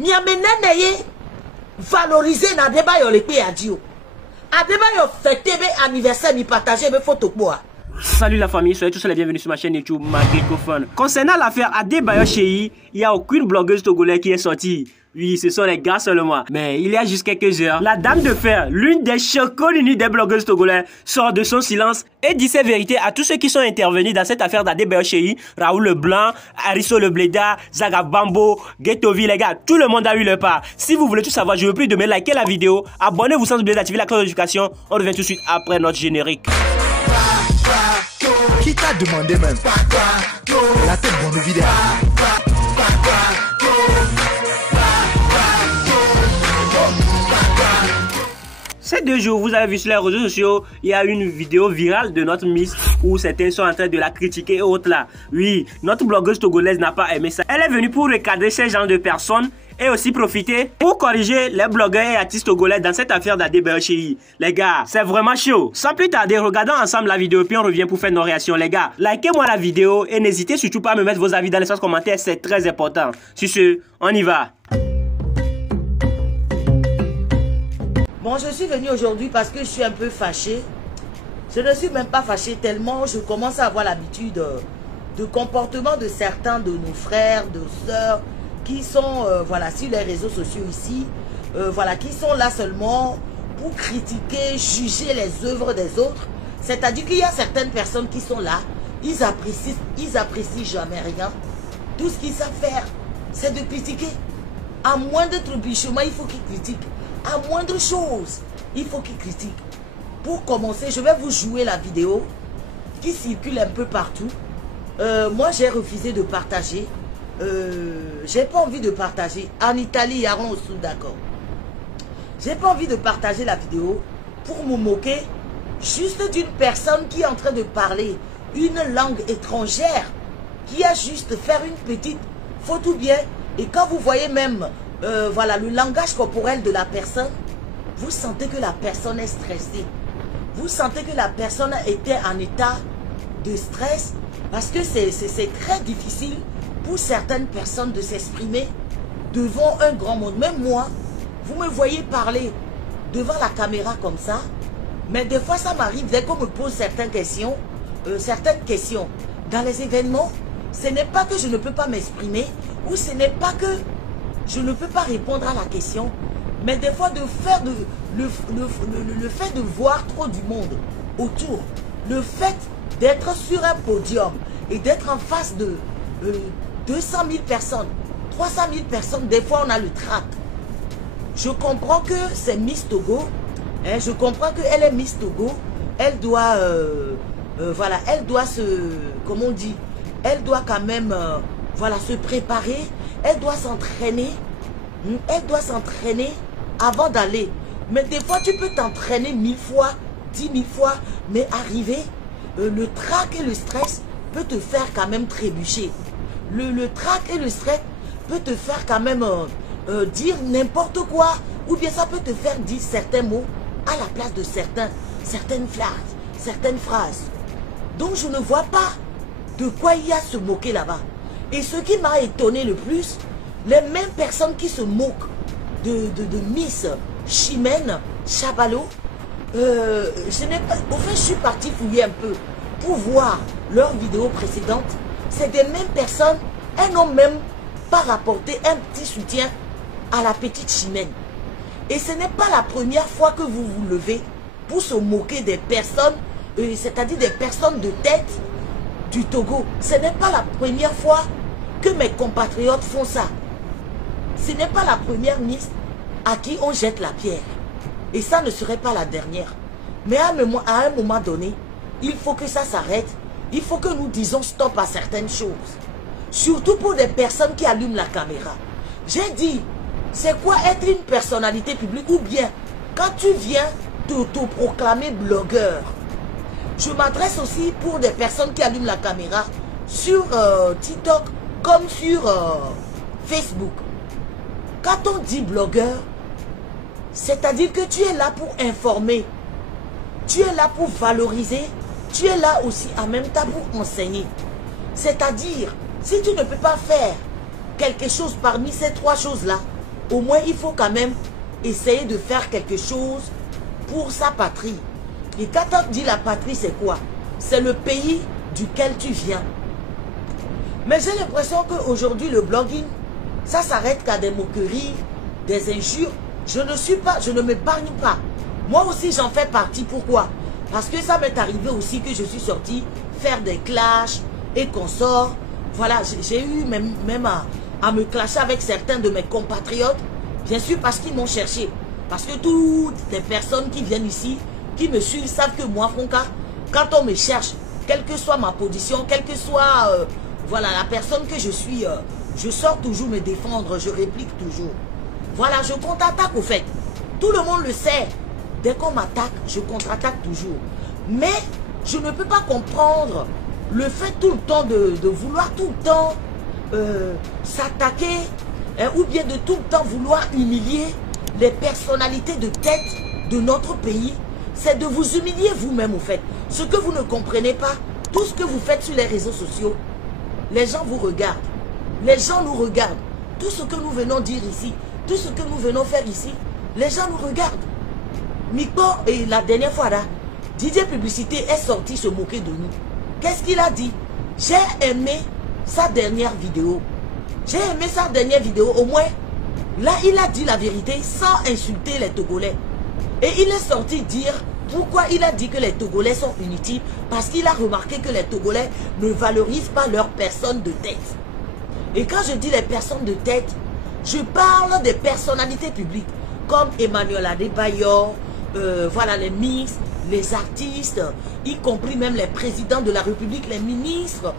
Niamenene valoriser na débat yo le pays a dit. A débat yo fêter anniversaire mi partager mes photos quoi. Salut la famille, soyez tous les bienvenus sur ma chaîne YouTube Magricophone. Concernant l'affaire Adebayo Sheyi, il n'y a aucune blogueuse togolaise qui est sortie. Oui, ce sont les gars seulement. Mais il y a juste quelques heures, la dame de fer, l'une des chocolini des blogueuses togolaises, sort de son silence et dit ses vérités à tous ceux qui sont intervenus dans cette affaire d'Adebayo Sheyi, Raoul Leblanc, Arisso Lebleda, Zaga Bambo, Ghettovi, les gars, tout le monde a eu leur part. Si vous voulez tout savoir, je vous prie de me liker la vidéo, abonnez-vous sans oublier d'activer la cloche de notification. On revient tout de suite après notre générique. Qui t'a demandé même la tête dans nos vidéos? Ces 2 jours, vous avez vu sur les réseaux sociaux, il y a une vidéo virale de notre Miss où certains sont en train de la critiquer et autres là. Oui, notre blogueuse togolaise n'a pas aimé ça. Elle est venue pour recadrer ces genres de personnes et aussi profiter pour corriger les blogueurs et artistes togolais dans cette affaire d'Adebayo Sheyi. Les gars, c'est vraiment chaud. Sans plus tarder, regardons ensemble la vidéo puis on revient pour faire nos réactions. Les gars, likez-moi la vidéo et n'hésitez surtout pas à me mettre vos avis dans l'espace commentaire, c'est très important. Sur ce, on y va. Bon, je suis venue aujourd'hui parce que je suis un peu fâchée. Je ne suis même pas fâchée tellement je commence à avoir l'habitude de comportement de certains de nos frères, de sœurs qui sont voilà, sur les réseaux sociaux ici, voilà, qui sont là seulement pour critiquer, juger les œuvres des autres. C'est-à-dire qu'il y a certaines personnes qui sont là, ils apprécient jamais rien. Tout ce qu'ils savent faire, c'est de critiquer. À moindre trébuchement, il faut qu'ils critiquent. À moindre chose, il faut qu'ils critiquent. Pour commencer, je vais vous jouer la vidéo qui circule un peu partout. Moi, j'ai refusé de partager. J'ai pas envie de partager. En Italie, Yaron aussi, d'accord. J'ai pas envie de partager la vidéo pour me moquer juste d'une personne qui est en train de parler une langue étrangère, qui a juste faire une petite faute ou bien. Et quand vous voyez même voilà, le langage corporel de la personne, vous sentez que la personne est stressée. Vous sentez que la personne était en état de stress parce que c'est très difficile pour certaines personnes de s'exprimer devant un grand monde. Même moi, vous me voyez parler devant la caméra comme ça, mais des fois ça m'arrive dès qu'on me pose certaines questions dans les événements, ce n'est pas que je ne peux pas m'exprimer ou ce n'est pas que je ne peux pas répondre à la question, mais des fois de faire le fait de voir trop du monde autour, le fait d'être sur un podium et d'être en face de 200 000 personnes, 300 000 personnes, des fois on a le trac. Je comprends que c'est Miss Togo, hein, je comprends qu'elle est Miss Togo, elle doit, voilà, elle doit se, comment on dit, elle doit quand même, voilà, se préparer, elle doit s'entraîner, avant d'aller. Mais des fois, tu peux t'entraîner 1000 fois, 10 000 fois, mais arriver, le trac et le stress peut te faire quand même trébucher. Le trac et le stress peut te faire quand même dire n'importe quoi, ou bien ça peut te faire dire certains mots à la place de certaines phrases. Donc, je ne vois pas de quoi il y a à se moquer là-bas. Et ce qui m'a étonné le plus, les mêmes personnes qui se moquent de Miss Chimène Chabalo, je n'ai pas, au fait, je suis partie fouiller un peu pour voir leurs vidéos précédentes. C'est des mêmes personnes, elles n'ont même pas rapporté un petit soutien à la petite Chimène. Et ce n'est pas la première fois que vous vous levez pour se moquer des personnes, c'est-à-dire des personnes de tête du Togo. Ce n'est pas la première fois que mes compatriotes font ça. Ce n'est pas la première Miss à qui on jette la pierre. Et ça ne serait pas la dernière. Mais à un moment donné, il faut que ça s'arrête. Il faut que nous disions stop à certaines choses. Surtout pour des personnes qui allument la caméra. J'ai dit, c'est quoi être une personnalité publique ou bien quand tu viens t'autoproclamer blogueur. Je m'adresse aussi pour des personnes qui allument la caméra sur TikTok comme sur Facebook. Quand on dit blogueur, c'est-à-dire que tu es là pour informer, tu es là pour valoriser, tu es là aussi en même temps pour enseigner. C'est-à-dire, si tu ne peux pas faire quelque chose parmi ces 3 choses-là, au moins il faut quand même essayer de faire quelque chose pour sa patrie. Et quand on dit la patrie, c'est quoi? C'est le pays duquel tu viens. Mais j'ai l'impression qu'aujourd'hui, le blogging, ça s'arrête qu'à des moqueries, des injures. Je ne m'épargne pas. Moi aussi, j'en fais partie. Pourquoi? Parce que ça m'est arrivé aussi que je suis sortie faire des clashs et consorts. Voilà, j'ai eu même à me clasher avec certains de mes compatriotes. Bien sûr, parce qu'ils m'ont cherché. Parce que toutes les personnes qui viennent ici, qui me suivent, savent que moi, Fonka, quand on me cherche, quelle que soit ma position, quelle que soit voilà, la personne que je suis, je sors toujours me défendre, je réplique toujours. Voilà, je contre-attaque au fait. Tout le monde le sait. Dès qu'on m'attaque, je contre-attaque toujours. Mais je ne peux pas comprendre le fait tout le temps de vouloir tout le temps s'attaquer ou bien de tout le temps vouloir humilier les personnalités de tête de notre pays. C'est de vous humilier vous-même au fait. Ce que vous ne comprenez pas, tout ce que vous faites sur les réseaux sociaux, les gens vous regardent. Les gens nous regardent. Tout ce que nous venons dire ici, tout ce que nous venons faire ici, les gens nous regardent. Miko, et la dernière fois là, Didier Publicité est sorti se moquer de nous. Qu'est-ce qu'il a dit? J'ai aimé sa dernière vidéo. J'ai aimé sa dernière vidéo. Au moins, là, il a dit la vérité sans insulter les Togolais. Et il est sorti dire pourquoi il a dit que les Togolais sont inutiles. Parce qu'il a remarqué que les Togolais ne valorisent pas leurs personnes de tête. Et quand je dis les personnes de tête, je parle des personnalités publiques. Comme Emmanuel Adebayor, voilà les ministres, les artistes, y compris même les présidents de la République, les ministres,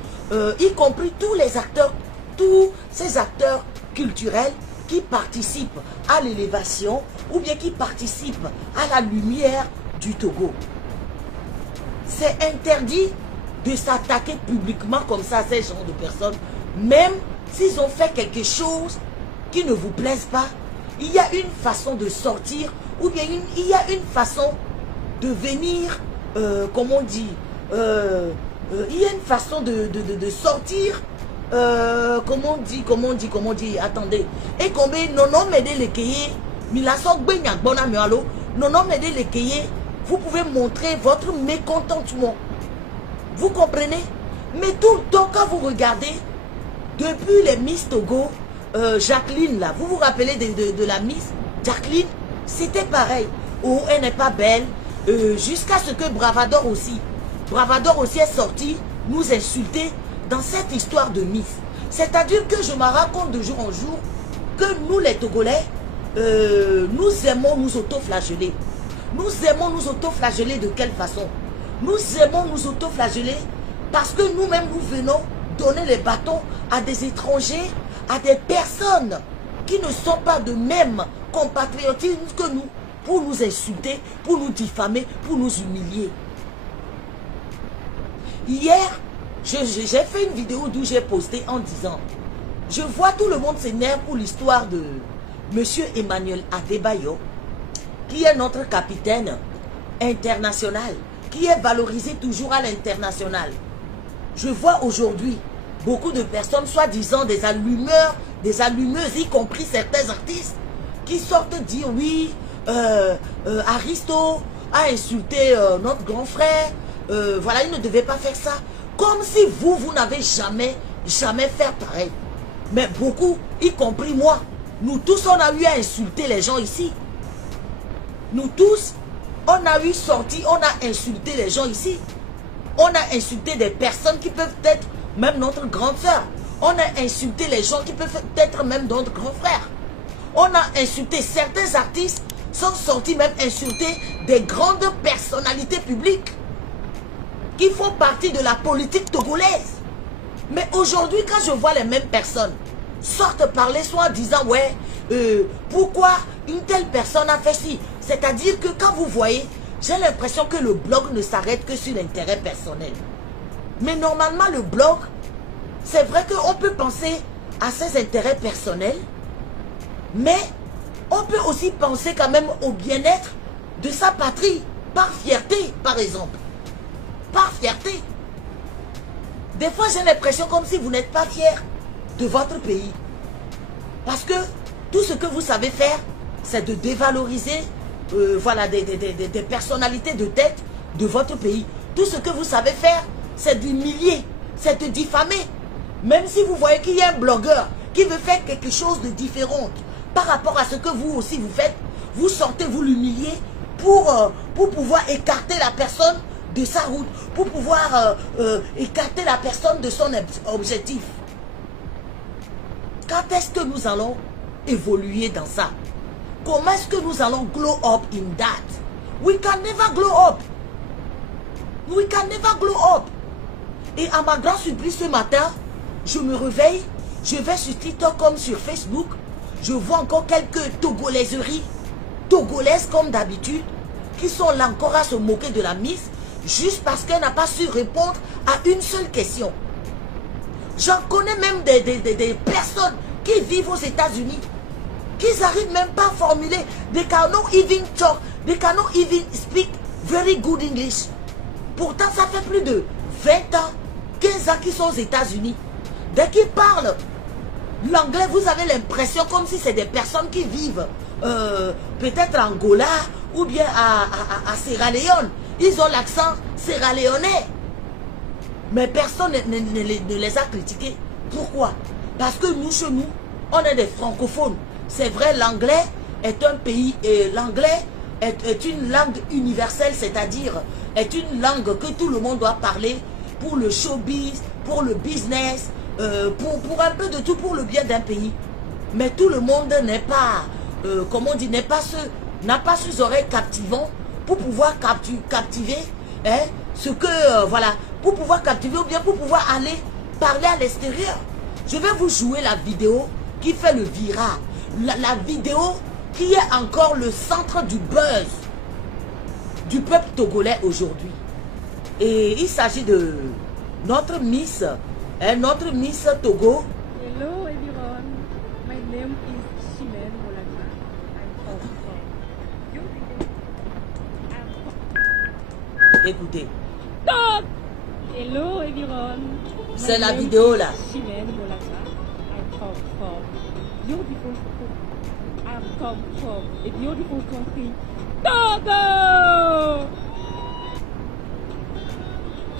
y compris tous les acteurs, tous ces acteurs culturels qui participent à l'élévation ou bien qui participent à la lumière du Togo. C'est interdit de s'attaquer publiquement comme ça à ces genres de personnes, même s'ils ont fait quelque chose qui ne vous plaise pas. Il y a une façon de sortir ou bien il y a une façon de venir, comment on dit, il y a une façon de sortir, comment on dit, attendez, et combien non m'aider les cahiers, non m'aider les cahiers, vous pouvez montrer votre mécontentement. Vous comprenez? Mais tout le temps, quand vous regardez, depuis les Miss Togo, Jacqueline là, vous vous rappelez de la Miss Jacqueline? C'était pareil. Oh, elle n'est pas belle. Jusqu'à ce que Bravador aussi est sorti nous insulter dans cette histoire de Miss. C'est-à-dire que je me raconte de jour en jour que nous les Togolais, nous aimons nous auto-flageller. Nous aimons nous auto-flageller de quelle façon? Nous aimons nous auto-flageller parce que nous-mêmes nous venons donner les bâtons à des étrangers, à des personnes qui ne sont pas de même compatriotisme que nous, pour nous insulter, pour nous diffamer, pour nous humilier. Hier, j'ai fait une vidéo d'où j'ai posté en disant, je vois tout le monde s'énerve pour l'histoire de Monsieur Emmanuel Adebayor, qui est notre capitaine international, qui est valorisé toujours à l'international. Je vois aujourd'hui beaucoup de personnes, soi-disant des allumeurs, des allumeuses, y compris certains artistes, qui sortent dire oui, Aristo a insulté notre grand frère, voilà, il ne devait pas faire ça. Comme si vous n'avez jamais fait pareil. Mais beaucoup, y compris moi, nous tous, on a eu à insulter les gens ici. Nous tous, on a eu sorti, on a insulté les gens ici. On a insulté des personnes qui peuvent être même notre grande sœur. On a insulté les gens qui peuvent être même notre grand frère. On a insulté certains artistes, sont sortis même insulter des grandes personnalités publiques qui font partie de la politique togolaise. Mais aujourd'hui, quand je vois les mêmes personnes sortent parler soit en disant ouais, pourquoi une telle personne a fait ci, c'est-à-dire que quand vous voyez, j'ai l'impression que le blog ne s'arrête que sur l'intérêt personnel. Mais normalement, le blog, c'est vrai qu'on peut penser à ses intérêts personnels, mais on peut aussi penser quand même au bien-être de sa patrie, par fierté, par exemple. Par fierté. Des fois, j'ai l'impression comme si vous n'êtes pas fier de votre pays. Parce que Tout ce que vous savez faire, c'est de dévaloriser voilà, des personnalités de tête de votre pays. Tout ce que vous savez faire, c'est d'humilier, c'est de diffamer. Même si vous voyez qu'il y a un blogueur qui veut faire quelque chose de différent par rapport à ce que vous aussi vous faites, vous sortez, vous l'humiliez pour pouvoir écarter la personne de sa route, pour pouvoir écarter la personne de son objectif. Quand est-ce que nous allons évoluer dans ça? Comment est-ce que nous allons glow up in that? We can never glow up. We can never glow up. Et à ma grande surprise ce matin, je me réveille, je vais sur TikTok comme sur Facebook, je vois encore quelques togolaiseries, togolaises comme d'habitude, qui sont là encore à se moquer de la Miss, juste parce qu'elle n'a pas su répondre à une seule question. J'en connais même des personnes qui vivent aux États-Unis, qui n'arrivent même pas à formuler. They cannot even talk, they cannot even speak very good English. Pourtant, ça fait plus de 20 ans, 15 ans qu'ils sont aux États-Unis. Dès qu'ils parlent l'anglais, vous avez l'impression comme si c'est des personnes qui vivent peut-être à Angola ou bien à Sierra Leone. Ils ont l'accent sierra-léonais. Mais personne ne les a critiqués. Pourquoi? Parce que nous, chez nous, on est des francophones. C'est vrai, l'anglais est un pays, et l'anglais est une langue universelle, c'est-à-dire est une langue que tout le monde doit parler pour le showbiz, pour le business, pour un peu de tout, pour le bien d'un pays. Mais tout le monde n'est pas, comment on dit, n'a pas ces oreilles captivantes pour pouvoir captiver ce que, voilà, pour pouvoir captiver ou bien pour pouvoir aller parler à l'extérieur. Je vais vous jouer la vidéo qui fait le virage. La vidéo qui est encore le centre du buzz du peuple togolais aujourd'hui. Et il s'agit de notre Miss Togo. Hello everyone, my name is Chimène Molagma. I'm from Écoutez. Stop! Hello everyone. C'est la vidéo là. Chimène Molagma. I come from beautiful. I come from a beautiful country, Togo.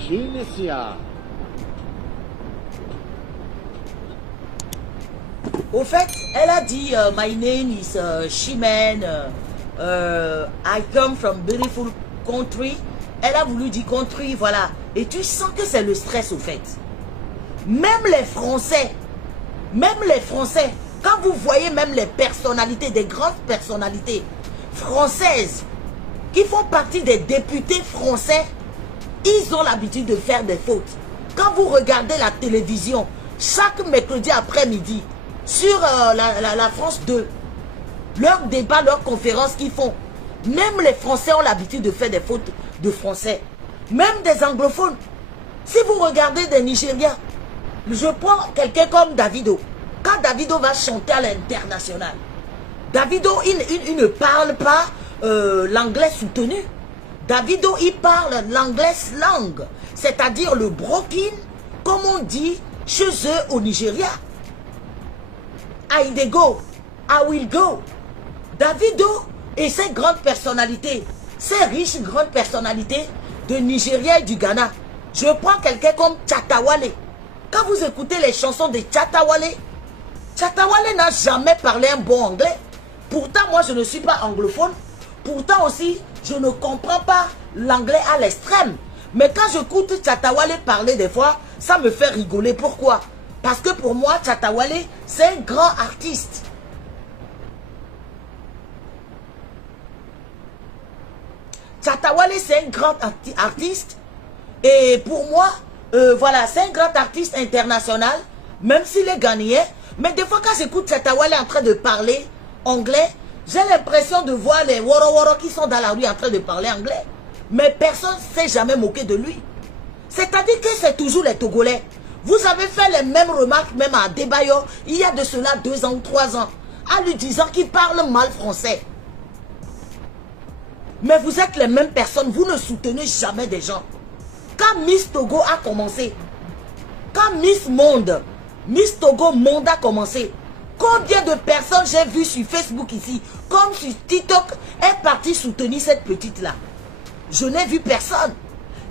Tunisia. Au fait, elle a dit my name is Chimène. I come from beautiful country. Elle a voulu dire country, voilà. Et tu sens que c'est le stress au fait. Même les Français, quand vous voyez même les personnalités, des grandes personnalités françaises qui font partie des députés français, ils ont l'habitude de faire des fautes. Quand vous regardez la télévision, chaque mercredi après-midi, sur la France 2, leurs débats, leurs conférences qu'ils font, même les Français ont l'habitude de faire des fautes de français. Même des anglophones. Si vous regardez des Nigériens, je prends quelqu'un comme Davido. Quand Davido va chanter à l'international, Davido, il ne parle pas l'anglais soutenu. Davido, il parle l'anglais slang, c'est-à-dire le broken, comme on dit chez eux au Nigeria. I go, I will go. Davido et ses grandes personnalités, ces riches grandes personnalités de Nigeria et du Ghana. Je prends quelqu'un comme Shatta Wale. Quand vous écoutez les chansons de Shatta Wale n'a jamais parlé un bon anglais. Pourtant, moi, je ne suis pas anglophone. Pourtant aussi, je ne comprends pas l'anglais à l'extrême. Mais quand j'écoute Shatta Wale parler des fois, ça me fait rigoler. Pourquoi? Parce que pour moi, Shatta Wale, c'est un grand artiste. Shatta Wale, c'est un grand artiste. Et pour moi, voilà, c'est un grand artiste international, même s'il est ghanéen. Mais des fois, quand j'écoute Shatta Wale en train de parler anglais, j'ai l'impression de voir les Woro Woro qui sont dans la rue en train de parler anglais. Mais personne ne s'est jamais moqué de lui. C'est-à-dire que c'est toujours les Togolais. Vous avez fait les mêmes remarques même à Adebayo, il y a de cela 2 ans ou 3 ans, en lui disant qu'il parle mal français. Mais vous êtes les mêmes personnes, vous ne soutenez jamais des gens. Quand Miss Togo a commencé, quand Miss Togo Monde a commencé, Combien de personnes j'ai vu sur Facebook ici, comme sur TikTok, est parti soutenir cette petite-là? Je n'ai vu personne.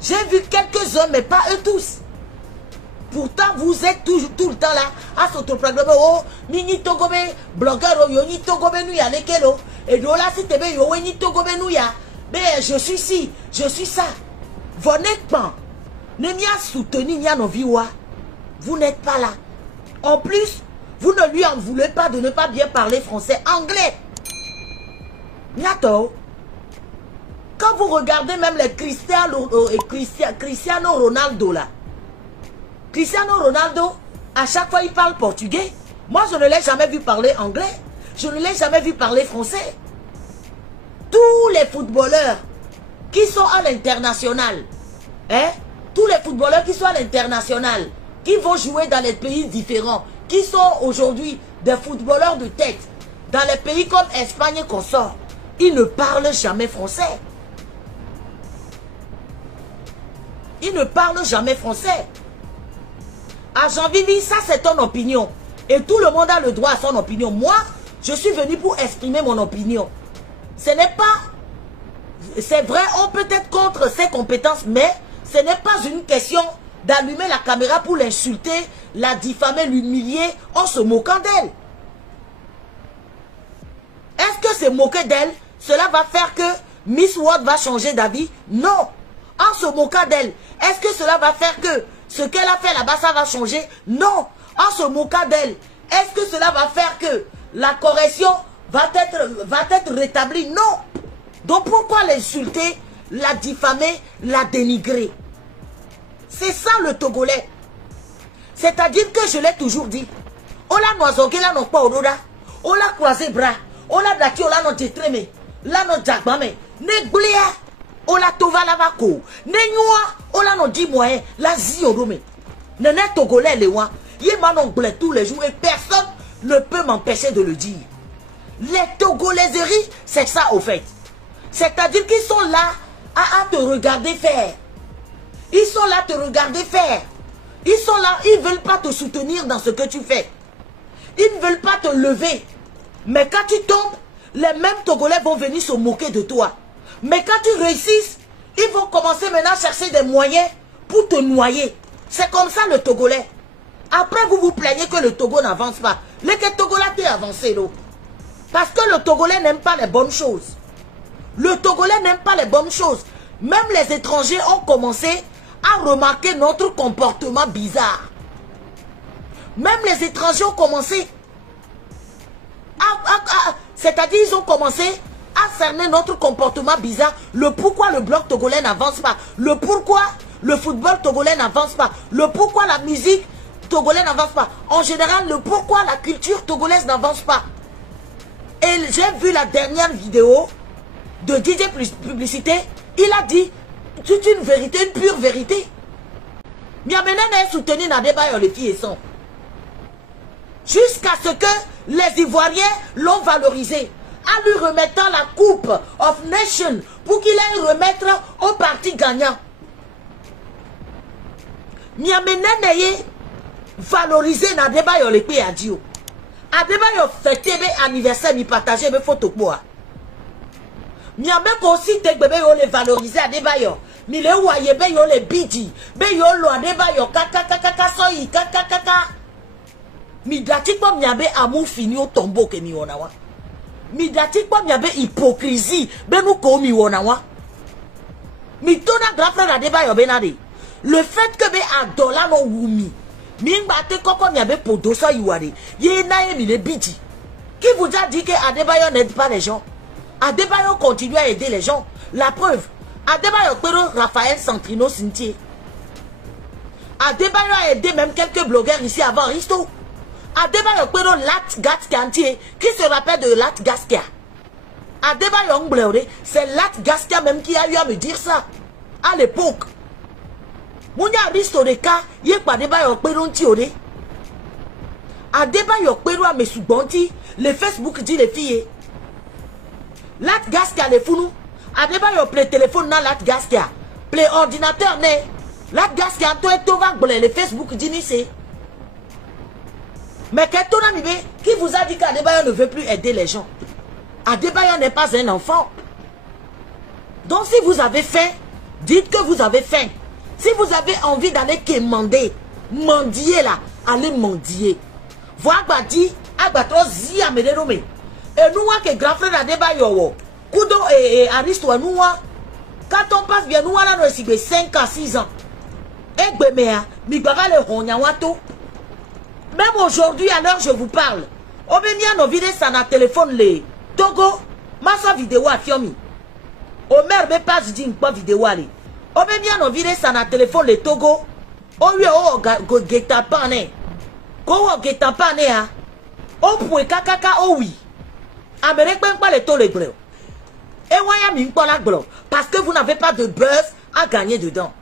J'ai vu quelques-uns, mais pas eux tous. Pourtant, vous êtes toujours tout le temps là à s'autoproclamer. Oh, mini togome, blogueur, yo ni togome nou ya lekelo. Et donc là, si t'es yo ni togome nou ya. Mais je suis ci, je suis ça. Vous n'êtes pas. Ne m'y a soutenu, n'y a non viwa. Vous n'êtes pas là. En plus, vous ne lui en voulez pas de ne pas bien parler français, anglais. Niato. Quand vous regardez même les Cristiano Ronaldo là. Cristiano Ronaldo, à chaque fois il parle portugais. Moi je ne l'ai jamais vu parler anglais. Je ne l'ai jamais vu parler français. Tous les footballeurs qui sont à l'international, hein, tous les footballeurs qui sont à l'international, qui vont jouer dans les pays différents, qui sont aujourd'hui des footballeurs de tête, dans les pays comme Espagne et consorts, ils ne parlent jamais français. Ils ne parlent jamais français. À Jean-Vivi, ça c'est ton opinion. Et tout le monde a le droit à son opinion. Moi, je suis venu pour exprimer mon opinion. Ce n'est pas... C'est vrai, on peut être contre ses compétences, mais ce n'est pas une question d'allumer la caméra pour l'insulter, la diffamer, l'humilier en se moquant d'elle. Est-ce que se moquer d'elle, cela va faire que Miss World va changer d'avis? Non. En se moquant d'elle, est-ce que cela va faire que ce qu'elle a fait là-bas, ça va changer? Non. En se moquant d'elle, est-ce que cela va faire que la correction va être rétablie? Non. Donc pourquoi l'insulter, la diffamer, la dénigrer? C'est ça le Togolais. C'est-à-dire que je l'ai toujours dit. On l'a noisonné, là non pas ododa. On l'a croisé bras. On l'a blati, on l'a non tétrémé. Là non jagbame. Ne glia. On l'a tova la vako. Ne noua. On l'a non dit moyen. La zi odome. Ne n'est Togolais les ouan. Yé manon blé tous les jours et personne ne peut m'empêcher de le dire. Les Togolaiseries, c'est ça au fait. C'est-à-dire qu'ils sont là à te regarder faire. Ils sont là à te regarder faire. Ils sont là, ils ne veulent pas te soutenir dans ce que tu fais. Ils ne veulent pas te lever. Mais quand tu tombes, les mêmes Togolais vont venir se moquer de toi. Mais quand tu réussis, ils vont commencer maintenant à chercher des moyens pour te noyer. C'est comme ça le Togolais. Après, vous vous plaignez que le Togo n'avance pas. Les Togolais t'es avancé, là. Parce que le Togolais n'aime pas les bonnes choses. Le Togolais n'aime pas les bonnes choses. Même les étrangers ont commencé à remarquer notre comportement bizarre. Même les étrangers ont commencé c'est-à-dire ils ont commencé à cerner notre comportement bizarre. Le pourquoi le bloc togolais n'avance pas. Le pourquoi le football togolais n'avance pas. Le pourquoi la musique togolaise n'avance pas. En général, le pourquoi la culture togolaise n'avance pas. Et j'ai vu la dernière vidéo de DJ Publicité. Il a dit, c'est une vérité, une pure vérité. Miamena n'a soutenu dans des bails les filles et sont. Jusqu'à ce que les Ivoiriens l'ont valorisé. En lui remettant la Coupe of Nations pour qu'il aille remettre au parti gagnant. Miamena n'a valorisé dans des bails les filles à Dio. A des bails fêté anniversaire, mi partagé mes photos pour moi. Miamena aussi te bébé les valoriser à des bails. Mi le waye be yo le bidi be yo lo ade ba yo kaka soyi kaka mi dati kwa miabe amour fini au tombeau que mi wona wa mi dati kwa miabe hypocrisie be nous ko mi wona wa mi tona grand frère ade ba yo benade le fait que be adola no wumi mi ngate koko miabe podo so yiwade ye na ye mi le bidi qui vous a dit que Adebayo n'aide pas les gens? Adebayo continue à aider les gens. La preuve, Adebayo Pero Raphaël Santrino Cintier. Adebayo a aidé même quelques blogueurs ici avant Risto. Adebayo Pero Lat Gaskia, qui se rappelle de Lat Gaskia? Adebayo Ngbleur, c'est Lat Gaskia même qui a eu à me dire ça. À l'époque. Mounia Risto de cas, yé pas Adebayo Pero Ntiode. Adebayo Pero a me subonti, le Facebook dit les filles. Lat Gaskia les fous. Adebayo play téléphone dans Lat Gaskia. Play ordinateur né. Lat Gaskia toi et toi va le Facebook dit c'est. Mais qui vous a dit qu'Adebayo ne veut plus aider les gens? Adebayo n'est pas un enfant. Donc si vous avez faim, dites que vous avez faim. Si vous avez envie d'aller quémander, mendier là, allez mendier. Voir Badi, Abato Zi Amedome. Et nous, que grand frère Adebayo, Kudo et Aristo, nous, quand on passe bien, nous, là, nous, 5 à 6 ans. Et Béméa, Mibaba le Ronyawato. Même aujourd'hui, à l'heure je vous parle, on vient nos vidéos sur notre téléphone, les Togo, ma sa vidéo à Fiomi. Omer, mais pas dit une vidéo à lui. On vient nos vidéos sur notre téléphone, les Togo. On lui a guetta pané. Ko guetta pané, hein. On peut kakaka, oh oui. Amérique, même pas les taux les bleus. Et voyez, mi pas la bleu. Parce que vous n'avez pas de buzz à gagner dedans.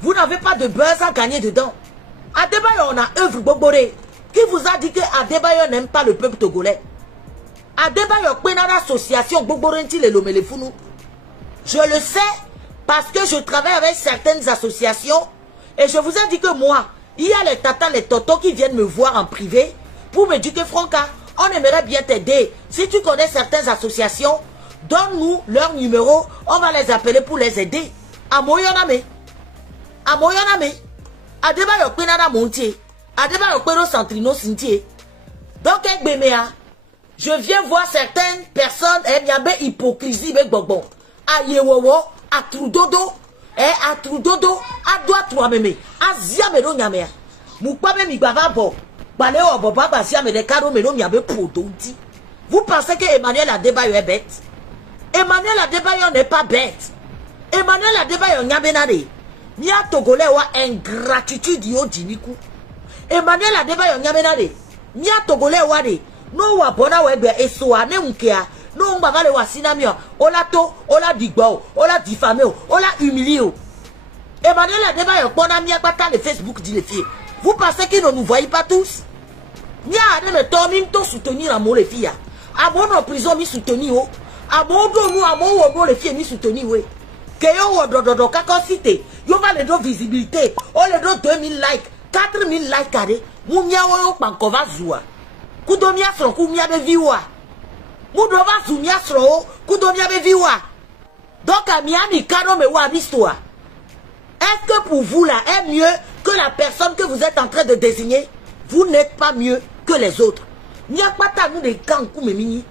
Vous n'avez pas de buzz à gagner dedans. Adebayo, on a œuvre Boboré. Qui vous a dit que Adebayo n'aime pas le peuple togolais? Adebayo, quoi dans l'association Boboré, le Lomelefounou? Je le sais parce que je travaille avec certaines associations et je vous ai dit que moi, il y a les tatas, les totos qui viennent me voir en privé pour me dire que Franca, on aimerait bien t'aider. Si tu connais certaines associations, donne-nous leur numéro, on va les appeler pour les aider. À Moyoname. À Moyoname, Adebayo Kwenada Montier, Adebayo Kweno Centrino Sintier. Donc, je viens voir certaines personnes, il y a une hypocrisie, mais bon, à Yewowo, à Trudodo, à Trudodo, à Doua Touameme, à Ziamero Nyamea. Moukpame Mibava Bo, Baleo Boba Basiame de Karo Melo Miabe Podonti. Vous pensez que Emmanuel Adebayo est bête? Emmanuel Adebayo n'est pas bête. Emmanuel Adebayo Nyabenade. Mia Togolais wa ingratitude yo diniku. Emmanuel Adebayo Nyamenade. Mia Togolais wa de. No wa bona webe esoa ne unkea. No mbagale wa sinamio. Ola to, ola digbo, ola diffamé, ola humilié. Emmanuel Adebayo bona mia pata le Facebook dit les filles. Vous pensez qu'ils ne nous voient pas tous? Mia ade me to mim to soutenir à mon les filles. À mon en prison mi soutenir o. À mon do nous à mon les filles mi soutenir oui. Que yo wodododo kakosité. Yo va les deux visibilité. Oh les deux 2000 likes, 4000 likes carré. Moumia wo pankova zoua. Kudomia sro kumia be viwa. Moudova zoumia sro kudomia be viwa. Donc à Miami kano me wa histoire. Est-ce que pour vous là est mieux que la personne que vous êtes en train de désigner? Vous n'êtes pas mieux que les autres. Nya pata nous des kankou me mini.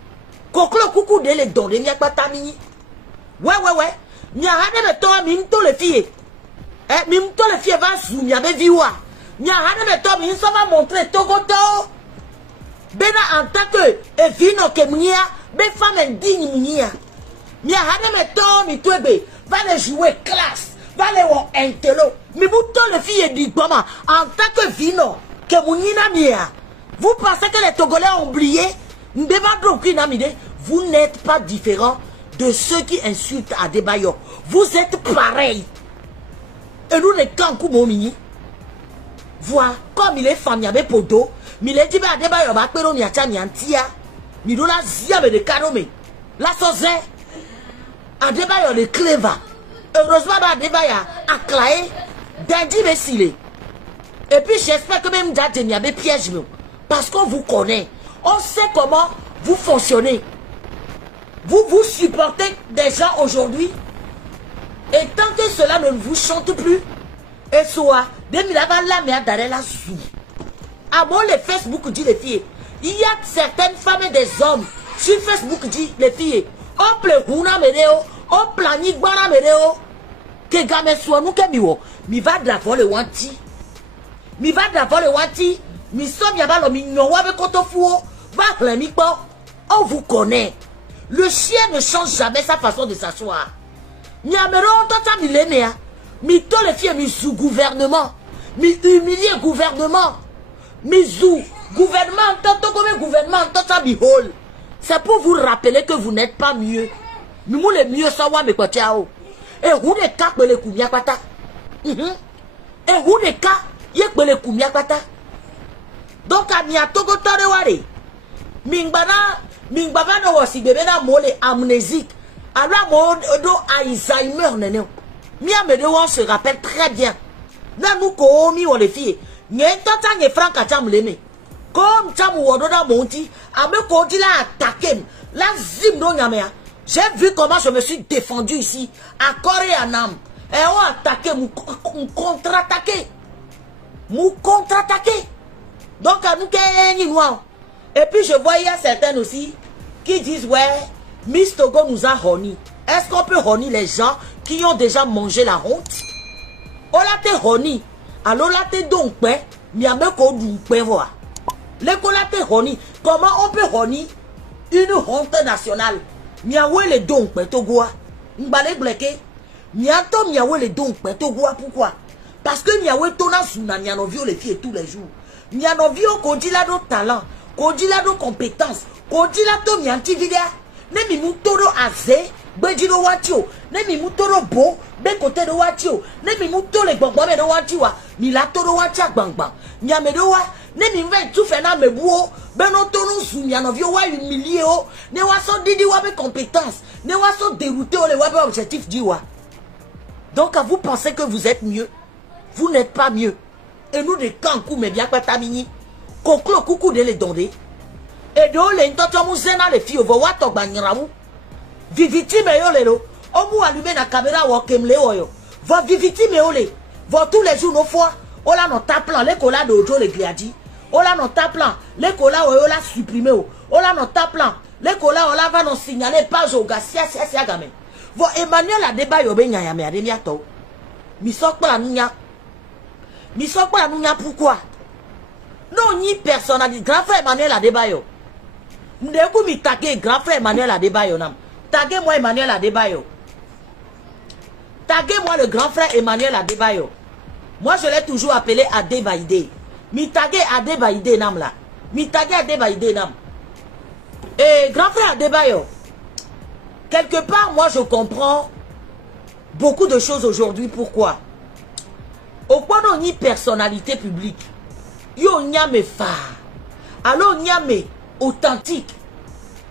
Koklo coucou de les dons de nya pata mini. Ouais. Nya hane me to mimto les filles. Mimto les filles va zoom ya be viwa. Nya hane me to min ça va montrer Togoto. Bena en tant que vino ke mnia be femme indigne mnia. Nya hane me to mi twebe va les jouer classe. Va les wo intello. Mais vous tous les filles dit comment en tant que vino que mnia mia. Vous pensez que les Togolais ont oublié? Vous n'êtes pas différent de ceux qui insultent Adebayo. Vous êtes pareil. Et nous, les Kankou Momini, voilà, comme il est femme, il y avait Podo, mais il est dit Adebayo, Bakero, Miacha, Miantia, Midola, Ziabe de Karome, la Sozé, Adebayo, le Cleva. Heureusement, Adebayo a claé, Dadi Bessile. Et puis, j'espère que même Dadi n'y avait piège, parce qu'on vous connaît. On sait comment vous fonctionnez. Vous supportez des gens aujourd'hui. Et tant que cela ne vous chante plus, et soit, à moi, les Facebook dit les filles. Il y a certaines femmes et des hommes sur Facebook dit les filles. On plaît Huna Medeo, on planique Bana Medeo. Que gamin soit nous que miwo. Mi va de la voler wanti. Mi va de la voler wanti. Mi somme yabalo mi nyowabe kotofuo. Va le mikbo. On vous connaît. Le chien ne change jamais sa façon de s'asseoir. Mi ameron tota millénaire. Mi to les filles mi sous gouvernement. Mi humilier gouvernement. Mi sous gouvernement. Toto comme gouvernement. Tota mi hol. C'est pour vous rappeler que vous n'êtes pas mieux. Mi mou le mieux ça wa me kwa tiao. Et vous ne cas le koumia pata. Et vous ne cas yek le koumia pata. Donc à mi atogo tore ware. Mingbana no wasi bebe na mole amnésique. Alors mon do Alzheimer nene. Mi amede on se rappelle très bien. Là nous komi on les filles. Nye tata nye franc à cham leme. Comme cham wodona monti, ame kodi la attaqué, la zim no nyamea. J'ai vu comment je me suis défendu ici, à corps et à âme. Et on a attaqué, mou contre-attaqué. Mou contre-attaqué. Donc, à nous, et puis, je vois, il y a certains aussi qui disent, ouais, Miss Togo nous a honni. Est-ce qu'on peut honni les gens qui ont déjà mangé la honte? On l'a te honni. Alors, là, te donc, miame ko du voilà. L'école a te honni. Comment on peut honni une honte nationale? Miawe les dons, Togoa. M'balé bleke. Miato miawe les dons, Togoa. Pourquoi? Parce que miawe tona suna mianovio les filles tous les jours. Mianovio kondi la do talent, kondi la do compétence, kondi la to mianti vidéa. Ne mi mutoro aze, bedino watio. Ne mi mutoro bo, ben côté de watio. Ne mi mutoro les bonbons de watiwa. Ni la toro watia bangba. Miamedowa. Ne mi mwen tout fait na mebuo. Ben non tono sou mianovio wa humilié o. Ne wa son didi wa be compétence. Ne wa son dérouté o le wa be objectif di wa. Donc à vous pensez que vous êtes mieux. Vous n'êtes pas mieux. Et nous de kankou mais bien pas tamini. Koklo coucou de les donder. Et de les ntoto mu zena les filles vo wa to gbanyira mu. Viviti me yo le lo. O mu allumer na caméra wo kemle oyo. Vo viviti me yo le. Vo tous les jours nos fois. O la no taplan les cola de ojo les gliadi. O la no taplan les cola o la supprimer o. O la no taplan les cola o la va non signaler page au gasia sia gamin. Vo Emmanuel Adebayo yo be nyaya me ademia to. Mi sok pa nunya. Mi sok pa nunya pourquoi? Non ni personnalité grand frère Emmanuel Adebayo. Ndeku mi tagué grand frère Emmanuel Adebayo nam. Taguez moi Emmanuel Adebayo. Taguez moi le grand frère Emmanuel Adebayo. Moi je l'ai toujours appelé Adebaïdé. Mi tagué Adebaïdé nam là. Mi tagué Adebaïdé nam. Et grand frère Adebayo. Quelque part moi je comprends beaucoup de choses aujourd'hui. Pourquoi? Au point où on y personnalité publique. Yo nyame fa. Alors nyame authentique.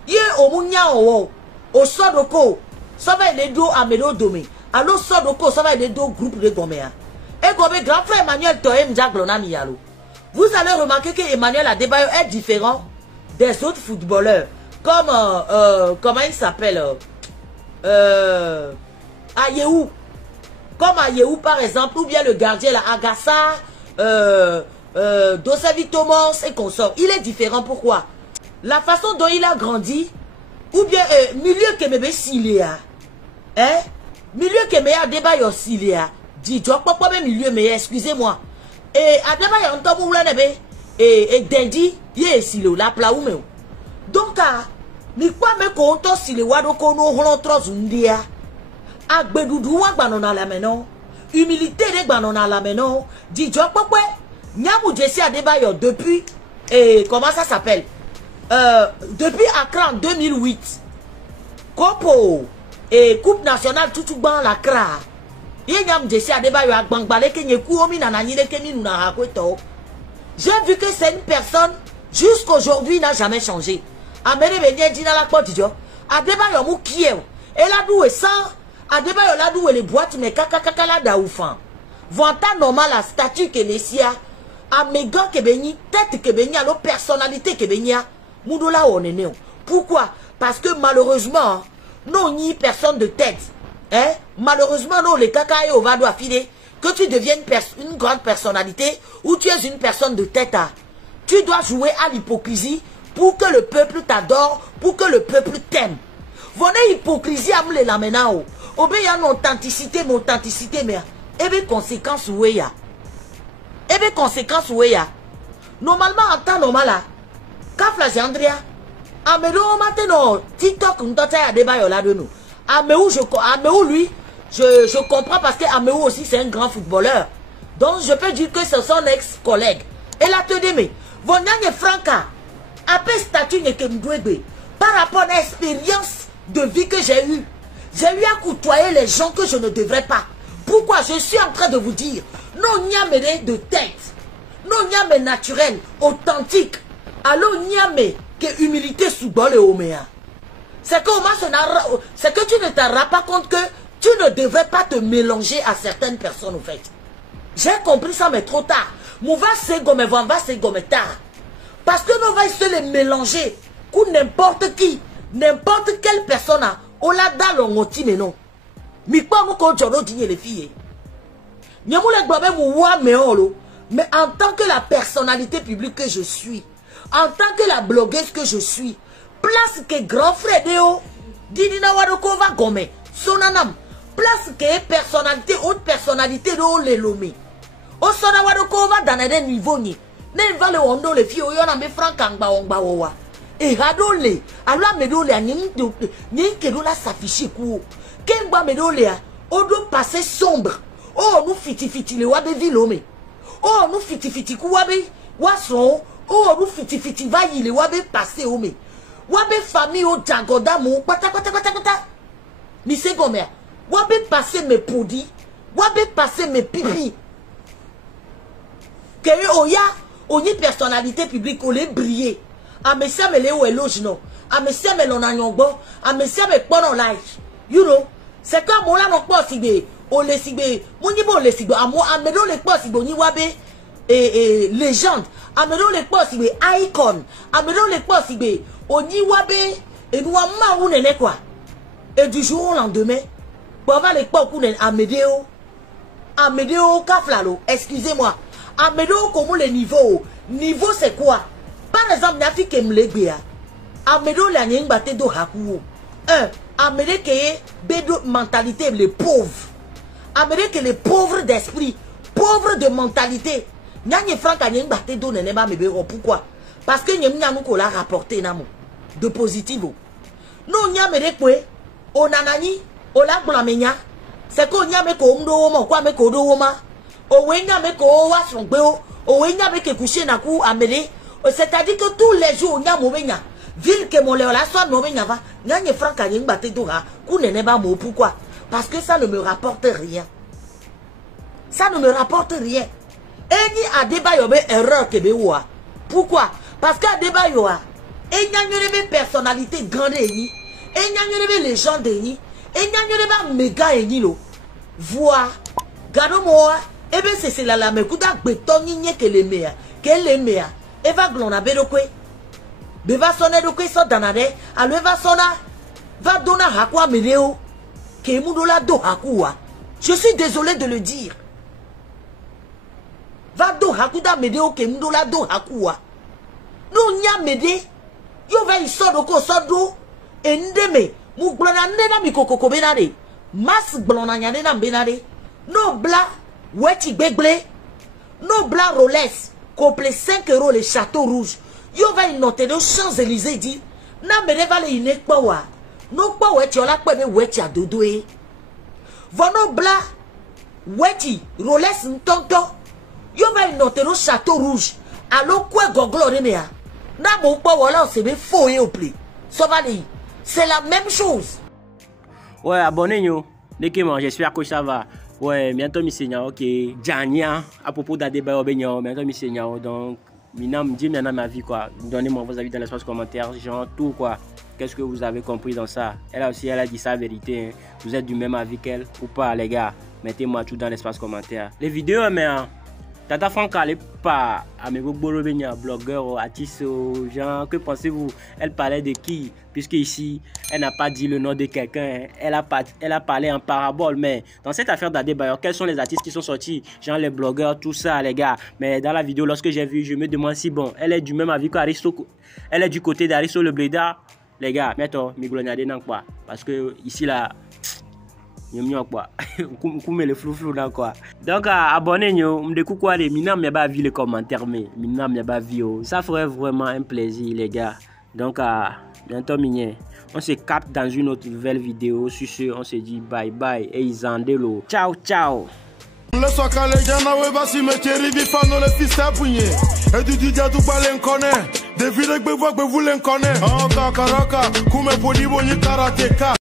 Ye omunya o. Au sodoko. Ça va aider do amélo domé. Alors sodoko ça va aider do groupe de goméa. Et comme grand frère Emmanuel Toem Diaglona Miyalo. Vous allez remarquer que Emmanuel Adebayo est différent des autres footballeurs. Comme comment il s'appelle Ayehou. Comme Ayehou par exemple, ou bien le gardien la Agassa, Dosavi Thomas et consorts. Il est différent, pourquoi? La façon dont il a grandi, ou bien milieu que mebe Silia, hein? Milieu que mebe Adebayo Silia, dit tu pas même milieu mais excusez-moi. Et Adebayo on t'a nebe et Dendi, yé Silo la plaoume. Donc ni quoi me konto Sile wado kono holotro zundia. Agbedoudou wa banona la menon. Humilité de banona la menon. Dit tu pas Nyamou Jessie Adebayo depuis comment ça s'appelle? Depuis Accra en 2008. Kopo et Coupe nationale tout ban la Accra. Ye Nyamou Jessie Adebayo ak bangbale ke nyeku omi nananyile ke mi nuna hakweto. J'ai vu que c'est une personne jusqu'aujourd'hui n'a jamais changé. Amene benye dina la porte jo. Adebayo mou kiew. Et la doué sans Adebayo la doué les boîtes mais kaka la daoufan. Vanta normal la statue que les sia. Amégan Kebeni, tête Kebeni, alors personnalité Kebeni, Moudola Oneneo. Pourquoi? Parce que malheureusement, non, ni personne de tête. Hein? Malheureusement, non, les cacaïs au vado affilé, que tu deviennes une grande personnalité ou tu es une personne de tête. Tu dois jouer à l'hypocrisie pour que le peuple t'adore, pour que le peuple t'aime. Venez hypocrisie à me la menao. Obéir à l'authenticité, mais et bien conséquence où il y a. Et bien conséquence où il y a. Normalement en temps normal là, Kafla Andrea, Améo maintenant TikTok nous t'as Adebayo là de nous. Améo lui, je comprends parce que Améo aussi c'est un grand footballeur. Donc je peux dire que c'est son ex-collègue. Et là te dit mais Vonyang et Franca, après statut par rapport à l'expérience de vie que j'ai eue à côtoyer les gens que je ne devrais pas. Pourquoi? Je suis en train de vous dire, non nyame de tête, non nyame naturel, authentique, alors nyame que humilité sous bol et oméa. C'est que tu ne te rends pas compte que tu ne devrais pas te mélanger à certaines personnes au fait. J'ai compris ça mais trop tard. Mou va se gomme, va se gomme tard. Parce que nous va se les mélanger. Pour n'importe qui, n'importe quelle personne, on l'a dans le moti, mais non. Mais pas mon coach, on dit les filles. Mais en tant que la personnalité publique que je suis, en tant que la blogueuse que je suis, place que grand frère Deo, Didina Wadoko va gomme, sonanam, place que personnalité, haute personnalité de l'élomé. Au sona Wadoko va dans un niveau ni, ne va le hondo les filles, on a mes francs kangba ongba wawa. Et radole, alors medole a n'y que la s'afficher kou. Kengba medole a, on doit passer sombre. Oh, nous fiti le wabe vilome. Oh, nous fiti wabe wason. Oh, nous fiti va y le wabe passer ome. Wabe famille au jagoda mou pata. Mise gomer. Wabe passer mes poudis. Wabe passer mes pipi. Que oya, oni personnalité publique, on les briller. A monsieur me le ou éloge non. A monsieur me l'on a nyongbo. A monsieur me ponon like. You know, c'est comme on l'a non pas si on les sigbe, mon niveau les sigbe, à moi, à me donner les postes, ni wabe, légende, à me donner les postes, icon, à me donner les postes, on y wabe, et nous à ma ou n'est quoi. Et du jour au lendemain, pour avoir les postes, à Médéo, Kaflalo, excusez-moi, à Médéo, comment les niveaux, niveau c'est quoi? Par exemple, Nafi Kemlegbea, à Médéo, la nying batte do hakou, à Médéo, bédo mentalité, les pauvres. Amérique que les pauvres d'esprit, pauvres de mentalité. N'y franc à n'y batte do n'est pas me pourquoi? Parce que n'y a nous l'a rapporté namo de positif. Nous n'y a me on anani, on l'a blamenya. C'est qu'on y a me ko ndo mo quoi me ko do woma. O wenya me ko wa son beo, o wenya me ke coucher na ku amélé. C'est-à-dire que tous les jours n'y a mouenya. Ville que mon la soit mouenya va. N'y franc à n'y batte do ha. Ku n'est pas mo pourquoi? Parce que ça ne me rapporte rien. Ça ne me rapporte rien. Et ni a débat yobe erreur que bewa. Pourquoi? Parce qu'à débat yoa, et n'y a une personnalité grande et ni, et n'y a une légende et ni, et n'y a une méga et ni lo. Voir, gado moi, et bien c'est la me kuda béton ni que les meilleurs, qu'elle les meilleurs. Et va glona bedokwe. Beva sonner de quoi ça dans ade, à le va sonna, va donner à quoi médéo. Je suis désolé de le dire. Va do hakuda medeo ke mdola do hakua. No nya mede. Yo va isodo ko sodo. Endeme. Mu blona nena mikoko benade. Mas blona nyane na benade. No bla. Weti begble. No bla Rolex. Complet 5 € le château rouge. Yo va noter de Champs-Élysées dit. Na mede va le inek pawa. Non pas ouais tu as la peine de ouais tu as dodoé. Vono bla weti Rolex ntonto. Yo va noter au château rouge. Alors quoi goglo remea. Na mon pas voilà c'est bien faux et au pli. Ça va dire. C'est la même chose. Ouais, abonnez-nous. J'espère que ça va. Ouais, bientôt mi-seigneur, ok. Djania, à propos d'Adebayo Benyo, bientôt mi-seigneur, donc. Minam, dis maintenant ma vie quoi. Donnez-moi vos avis dans l'espace commentaire, genre tout quoi. Qu'est-ce que vous avez compris dans ça? Elle aussi, elle a dit sa vérité. Hein. Vous êtes du même avis qu'elle ou pas les gars? Mettez-moi tout dans l'espace commentaire. Les vidéos, mais Tata Franca, elle est pas à mes blogueur, artiste, genre, que pensez-vous? Elle parlait de qui? Puisque ici, elle n'a pas dit le nom de quelqu'un. Elle a parlé en parabole. Mais dans cette affaire d'Adebayo, quels sont les artistes qui sont sortis? Genre les blogueurs, tout ça, les gars. Mais dans la vidéo, lorsque j'ai vu, je me demande si bon, elle est du même avis qu'Aristo. Elle est du côté d'Aristo le Blédard. Les gars, mettons, Migloniade non quoi. Parce que ici, là, quoi. Vous le flou dans quoi. Donc, abonnez-vous. Me découvrez quoi les minam mais pas vu les commentaires mais minam mais pas vu. Ça ferait vraiment un plaisir les gars. Donc, bientôt mignon. On se capte dans une autre nouvelle vidéo. Sur ce, on se dit bye bye et ils en délo. Ciao ciao. Le soka les gens na weba si me chéri bifano le fils à pougner. Et du dia tu parles en connaît. Des villes que vous l'en connaît. Oh kaka koume podi boni karateka.